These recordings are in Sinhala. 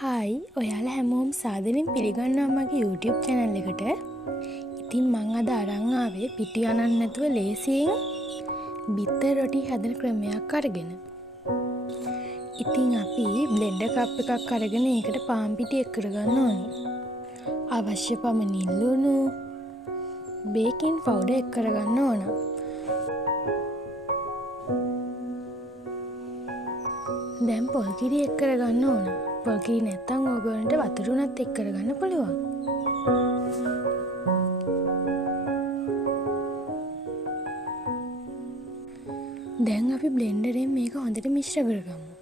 හායි ඔයාලා හැමෝම් සාදරයෙන් පිළිගන්නවා මගේ YouTube channel එකට. ඉතින් මං අද අරන් ආවේ පිටි අනන්න නැතුව ලේසියෙන් බිත්තර රොටි හදන ක්‍රමයක් අරගෙන. ඉතින් අපි බ්ලෙන්ඩර් කප් එකක් අරගෙන ඒකට පාන් පිටි එක් කරගන්න ඕනේ. අවශ්‍ය පමණින් ලුණු, බේකින් පවුඩර් එක් කරගන්න ඕන. දැන් පොල් කිරි එක් කරගන්න ඕන. පොල් කිරි නැත්තම් ඕගොල්ලන්ට වතුර උනත් එක් කරගන්න පුළුවන්. දැන් අපි බ්ලෙන්ඩරෙන් මේක හොඳට මිශ්‍ර කරගමු.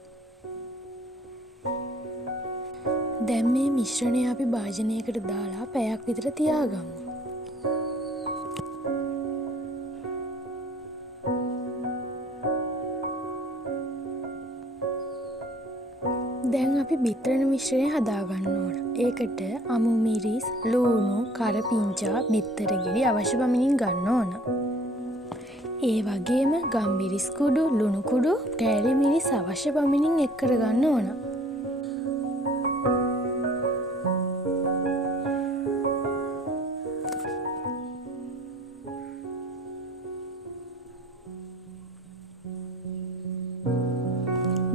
දැන් මේ මිශ්‍රණය අපි භාජනයකට දාලා පැයක් විතර තියාගමු. දැන් අපි බිත්තරන මිශ්‍රණය හදාගන්න ඕන. ඒකට අමු මිරිස්, ලුණු, කරපිංචා, බිත්තර ගෙඩි අවශ්‍ය පමණින් ගන්න ඕන. ඒ වගේම ගම්මිරිස් කුඩු, ලුණු කුඩු, කෑලි මිරිස් අවශ්‍ය පමණින් එක් කරගන්න ඕන.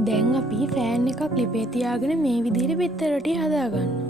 දැන් අපි ෆෑන් එකක් ලිපේ තියාගෙන මේ විදිහට බිත්තර රොටි හදාගන්න ඕනේ.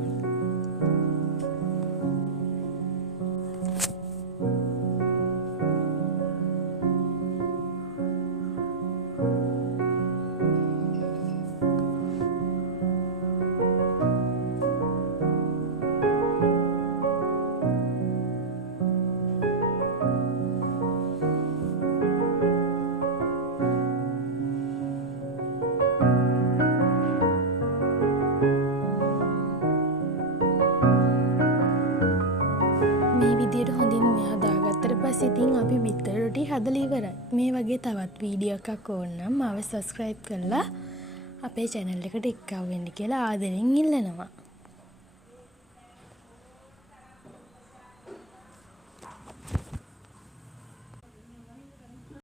විදියට හොඳින් හදාගත්තට පස්සේ ඉතින් අපි බිත්තර රොටි හදලා ඉවරයි. මේ වගේ තවත් වීඩියෝ එකක් ඕන නම් මාව subscribe කරලා අපේ channel එකට එක්ව වෙන්න කියලා ආදරෙන් ඉල්ලනවා.